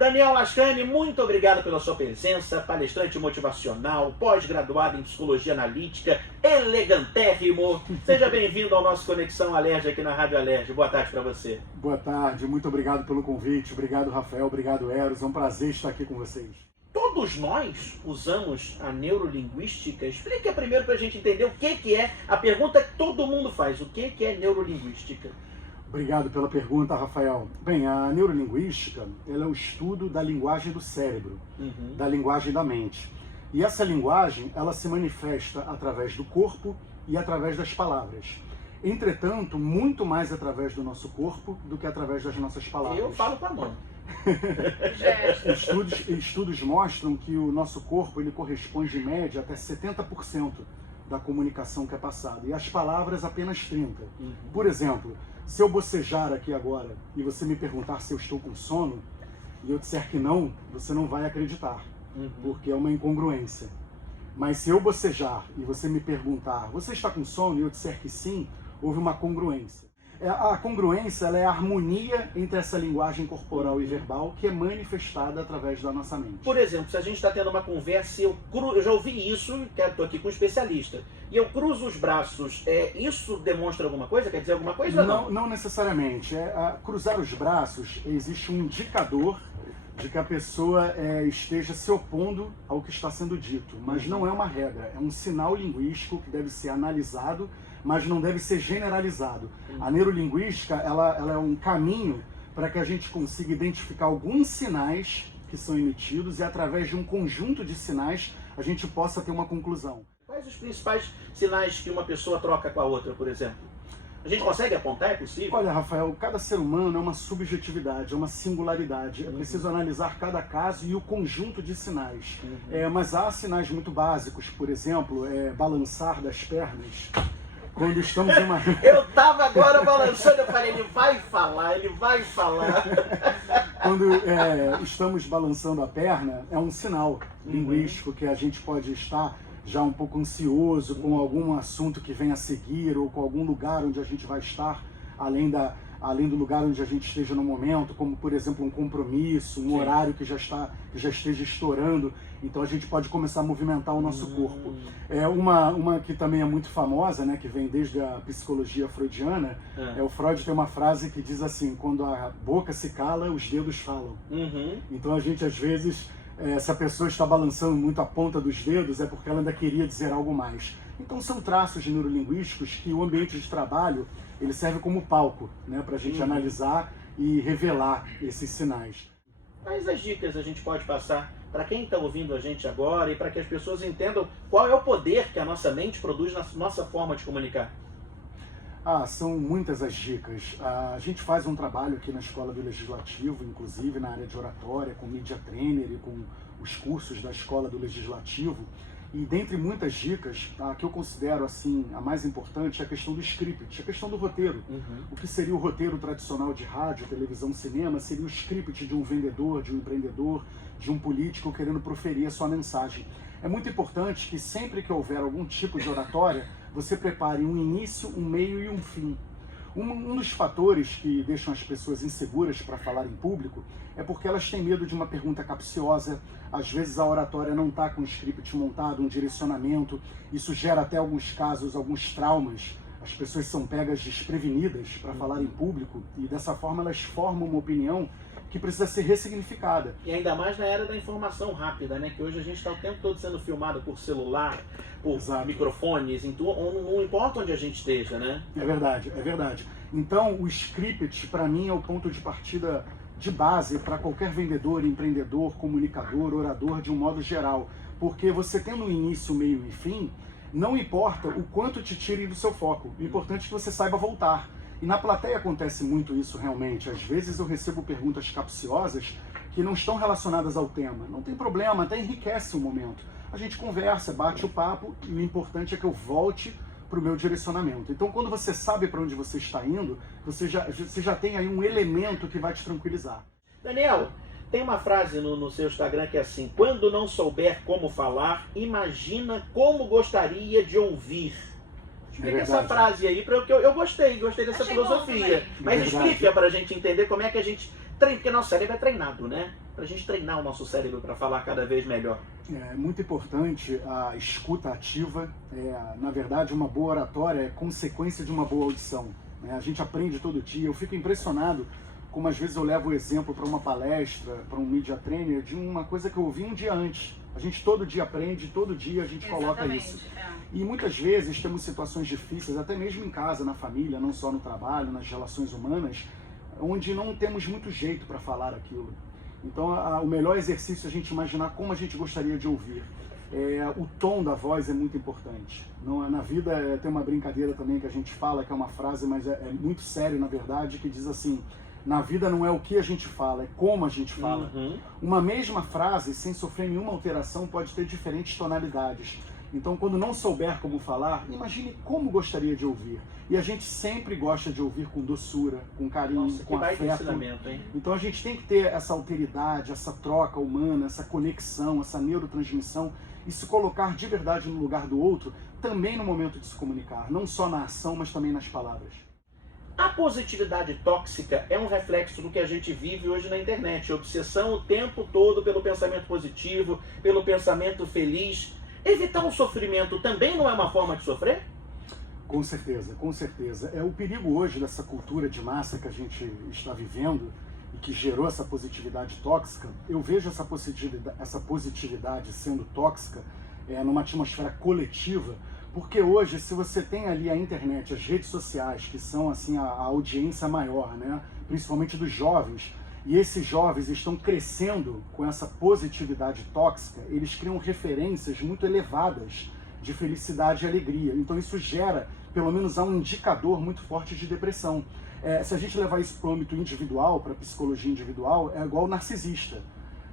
Daniel Lascani, muito obrigado pela sua presença, palestrante motivacional, pós-graduado em psicologia analítica, elegantérrimo. Seja bem-vindo ao nosso Conexão Alerj aqui na Rádio Alerj. Boa tarde para você. Boa tarde, muito obrigado pelo convite. Obrigado, Rafael. Obrigado, Eros. É um prazer estar aqui com vocês. Todos nós usamos a neurolinguística. Explica primeiro para a gente entender o que é a pergunta que todo mundo faz. O que é neurolinguística? Obrigado pela pergunta, Rafael. Bem, a neurolinguística ela é o estudo da linguagem do cérebro, da linguagem da mente. E essa linguagem ela se manifesta através do corpo e através das palavras. Entretanto, muito mais através do nosso corpo do que através das nossas palavras. Eu falo com a mão. Estudos mostram que o nosso corpo ele corresponde em média até 70% da comunicação que é passada e as palavras apenas 30%. Por exemplo, se eu bocejar aqui agora e você me perguntar se eu estou com sono e eu disser que não, você não vai acreditar, porque é uma incongruência. Mas se eu bocejar e você me perguntar, você está com sono e eu disser que sim, houve uma congruência. A congruência ela é a harmonia entre essa linguagem corporal e verbal que é manifestada através da nossa mente. Por exemplo, se a gente está tendo uma conversa e eu já ouvi isso, estou aqui com um especialista, e eu cruzo os braços, isso demonstra alguma coisa? Quer dizer alguma coisa ou não? Não necessariamente. Cruzar os braços, existe um indicador de que a pessoa esteja se opondo ao que está sendo dito, mas não é uma regra, é um sinal linguístico que deve ser analisado, mas não deve ser generalizado. A neurolinguística ela é um caminho para que a gente consiga identificar alguns sinais que são emitidos e através de um conjunto de sinais a gente possa ter uma conclusão. Quais os principais sinais que uma pessoa troca com a outra, por exemplo? A gente consegue apontar? É possível? Olha, Rafael, cada ser humano é uma subjetividade, é uma singularidade. É preciso analisar cada caso e o conjunto de sinais. Mas há sinais muito básicos, por exemplo, balançar das pernas. Quando estamos em uma... Eu estava agora balançando, eu falei, ele vai falar. Quando estamos balançando a perna, é um sinal linguístico que a gente pode estar já um pouco ansioso com algum assunto que vem a seguir ou com algum lugar onde a gente vai estar, além do lugar onde a gente esteja no momento, como por exemplo um compromisso, um horário que já esteja estourando. Então a gente pode começar a movimentar o nosso corpo. Uma que também é muito famosa, né, que vem desde a psicologia freudiana, o Freud tem uma frase que diz assim: quando a boca se cala, os dedos falam. Então a gente às vezes, se a pessoa está balançando muito a ponta dos dedos, é porque ela ainda queria dizer algo mais. Então são traços neurolinguísticos que o ambiente de trabalho ele serve como palco, né, para a gente analisar e revelar esses sinais. Quais as dicas a gente pode passar para quem está ouvindo a gente agora e para que as pessoas entendam qual é o poder que a nossa mente produz na nossa forma de comunicar? São muitas as dicas. A gente faz um trabalho aqui na Escola do Legislativo, inclusive na área de oratória, com media trainer e com os cursos da Escola do Legislativo. E dentre muitas dicas, a que eu considero assim a mais importante é a questão do script, a questão do roteiro. O que seria o roteiro tradicional de rádio, televisão, cinema, seria o script de um vendedor, de um empreendedor, de um político querendo proferir a sua mensagem. É muito importante que sempre que houver algum tipo de oratória, você prepare um início, um meio e um fim. Um dos fatores que deixam as pessoas inseguras para falar em público é porque elas têm medo de uma pergunta capciosa. Às vezes a oratória não está com um script montado, um direcionamento. Isso gera até alguns casos, alguns traumas. As pessoas são pegas desprevenidas para falar em público e dessa forma elas formam uma opinião que precisa ser ressignificada. E ainda mais na era da informação rápida, né? Que hoje a gente está o tempo todo sendo filmado por celular, por microfones, não importa onde a gente esteja, né? É verdade, é verdade. Então o script, para mim, é o ponto de partida de base para qualquer vendedor, empreendedor, comunicador, orador, de um modo geral. Porque você tendo um início, meio e fim, não importa o quanto te tire do seu foco. O importante é que você saiba voltar. E na plateia acontece muito isso realmente. Às vezes eu recebo perguntas capciosas que não estão relacionadas ao tema. Não tem problema, até enriquece o momento. A gente conversa, bate o papo e o importante é que eu volte para o meu direcionamento. Então quando você sabe para onde você está indo, você já tem aí um elemento que vai te tranquilizar. Daniel, tem uma frase no seu Instagram que é assim: quando não souber como falar, imagina como gostaria de ouvir. Explica essa frase aí, porque eu gostei dessa filosofia. Mas explica para a gente entender como é que a gente Porque nosso cérebro é treinado, né? Pra gente treinar o nosso cérebro para falar cada vez melhor. É muito importante a escuta ativa. Na verdade, uma boa oratória é consequência de uma boa audição, né? A gente aprende todo dia. Eu fico impressionado como às vezes eu levo o exemplo para uma palestra, para um media trainer, de uma coisa que eu ouvi um dia antes. A gente todo dia aprende, todo dia a gente coloca isso. E muitas vezes temos situações difíceis, até mesmo em casa, na família, não só no trabalho, nas relações humanas, onde não temos muito jeito para falar aquilo. Então, o melhor exercício é a gente imaginar como a gente gostaria de ouvir. O tom da voz é muito importante. Na vida tem uma brincadeira também que a gente fala, que é uma frase, mas é muito sério na verdade, que diz assim: na vida não é o que a gente fala, é como a gente fala. Uma mesma frase, sem sofrer nenhuma alteração, pode ter diferentes tonalidades. Então, quando não souber como falar, imagine como gostaria de ouvir. E a gente sempre gosta de ouvir com doçura, com carinho, com afeto. Hein? Então a gente tem que ter essa alteridade, essa troca humana, essa conexão, essa neurotransmissão e se colocar de verdade no lugar do outro, também no momento de se comunicar, não só na ação, mas também nas palavras. A positividade tóxica é um reflexo do que a gente vive hoje na internet. Obsessão o tempo todo pelo pensamento positivo, pelo pensamento feliz. Evitar o sofrimento também não é uma forma de sofrer? Com certeza, com certeza. O perigo hoje dessa cultura de massa que a gente está vivendo e que gerou essa positividade tóxica. Eu vejo essa positividade sendo tóxica numa atmosfera coletiva, porque hoje, se você tem ali a internet, as redes sociais, que são assim a audiência maior, né, principalmente dos jovens, e esses jovens estão crescendo com essa positividade tóxica, eles criam referências muito elevadas de felicidade e alegria. Então isso gera, pelo menos há um indicador muito forte de depressão. Se a gente levar isso para o âmbito individual, para a psicologia individual, é igual narcisista.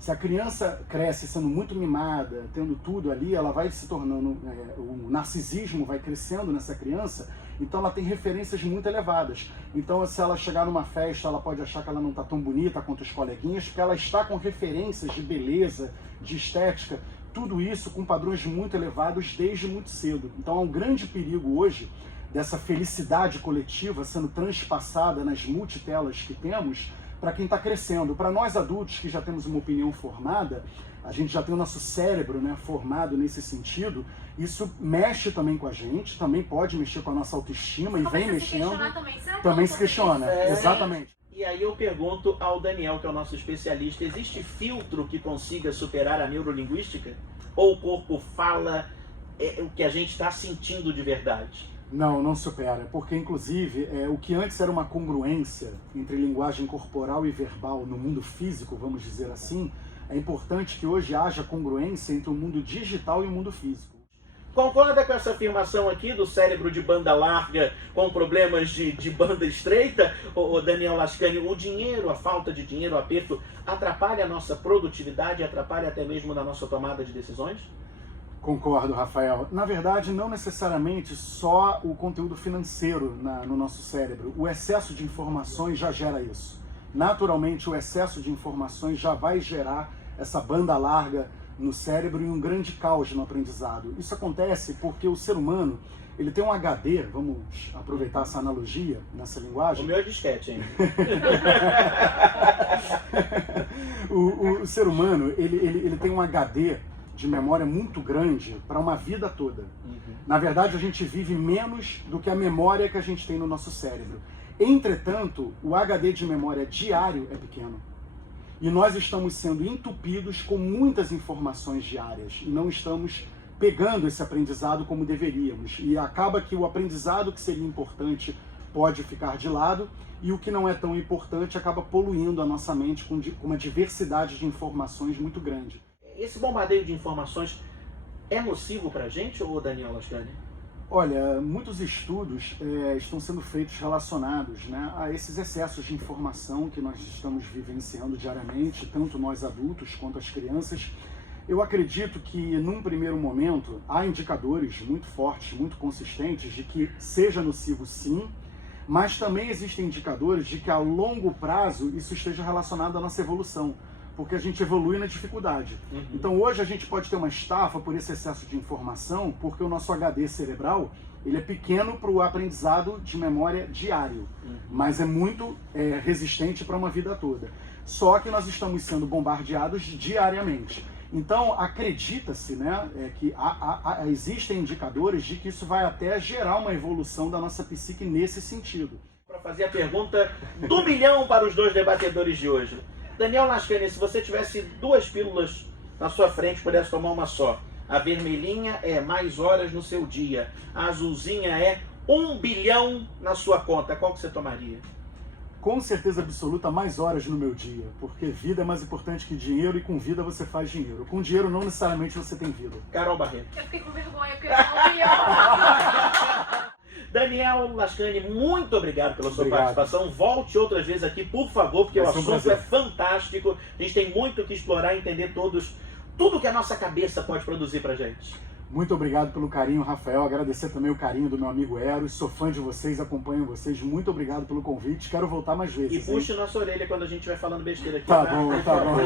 Se a criança cresce sendo muito mimada, tendo tudo ali, ela vai se tornando, o narcisismo vai crescendo nessa criança, então ela tem referências muito elevadas. Então se ela chegar numa festa, ela pode achar que ela não está tão bonita quanto os coleguinhas, porque ela está com referências de beleza, de estética, tudo isso com padrões muito elevados desde muito cedo. Então há um grande perigo hoje dessa felicidade coletiva sendo transpassada nas multitelas que temos, para quem está crescendo. Para nós adultos que já temos uma opinião formada, a gente já tem o nosso cérebro, né, formado nesse sentido, isso mexe também com a gente, também pode mexer com a nossa autoestima e vem mexendo. Também se questiona, exatamente. E aí eu pergunto ao Daniel, que é o nosso especialista, existe filtro que consiga superar a neurolinguística? Ou o corpo fala o que a gente está sentindo de verdade? Não, não supera, porque inclusive o que antes era uma congruência entre linguagem corporal e verbal no mundo físico, vamos dizer assim, é importante que hoje haja congruência entre o mundo digital e o mundo físico. Concorda com essa afirmação aqui do cérebro de banda larga com problemas de banda estreita, o Daniel Lascani? O dinheiro, a falta de dinheiro, o aperto, atrapalha a nossa produtividade, atrapalha até mesmo na nossa tomada de decisões? Concordo, Rafael. Na verdade, não necessariamente só o conteúdo financeiro no nosso cérebro. O excesso de informações já gera isso. Naturalmente, o excesso de informações já vai gerar essa banda larga no cérebro e um grande caos no aprendizado. Isso acontece porque o ser humano, ele tem um HD, vamos aproveitar essa analogia nessa linguagem. O meu é disquete, hein? o ser humano, ele tem um HD de memória muito grande para uma vida toda. Na verdade, a gente vive menos do que a memória que a gente tem no nosso cérebro. Entretanto, o HD de memória diário é pequeno. E nós estamos sendo entupidos com muitas informações diárias e não estamos pegando esse aprendizado como deveríamos. E acaba que o aprendizado que seria importante pode ficar de lado e o que não é tão importante acaba poluindo a nossa mente com uma diversidade de informações muito grande. Esse bombardeio de informações é nocivo para a gente, ou Daniel Lascani? Olha, muitos estudos estão sendo feitos relacionados, né, a esses excessos de informação que nós estamos vivenciando diariamente, tanto nós adultos quanto as crianças. Eu acredito que, num primeiro momento, há indicadores muito fortes, muito consistentes de que seja nocivo sim, mas também existem indicadores de que a longo prazo isso esteja relacionado à nossa evolução, porque a gente evolui na dificuldade. Então hoje a gente pode ter uma estafa por esse excesso de informação, porque o nosso HD cerebral ele é pequeno para o aprendizado de memória diário, mas é muito resistente para uma vida toda. Só que nós estamos sendo bombardeados diariamente. Então, acredita-se, né, que existem indicadores de que isso vai até gerar uma evolução da nossa psique nesse sentido. Para fazer a pergunta do milhão para os dois debatedores de hoje. Daniel Lascani, se você tivesse 2 pílulas na sua frente, pudesse tomar uma só. A vermelhinha é mais horas no seu dia. A azulzinha é 1 bilhão na sua conta. Qual que você tomaria? Com certeza absoluta, mais horas no meu dia. Porque vida é mais importante que dinheiro e com vida você faz dinheiro. Com dinheiro não necessariamente você tem vida. Carol Barreto. Eu fiquei com vergonha porque eu não 1 bilhão. Daniel Lascani, muito obrigado pela sua participação. Volte outras vezes aqui, por favor, porque o assunto é fantástico. A gente tem muito o que explorar e entender tudo que a nossa cabeça pode produzir pra gente. Muito obrigado pelo carinho, Rafael. Agradecer também o carinho do meu amigo Eros. Sou fã de vocês, acompanho vocês. Muito obrigado pelo convite. Quero voltar mais vezes. E puxe nossa orelha quando a gente vai falando besteira aqui. Tá bom, tá bom.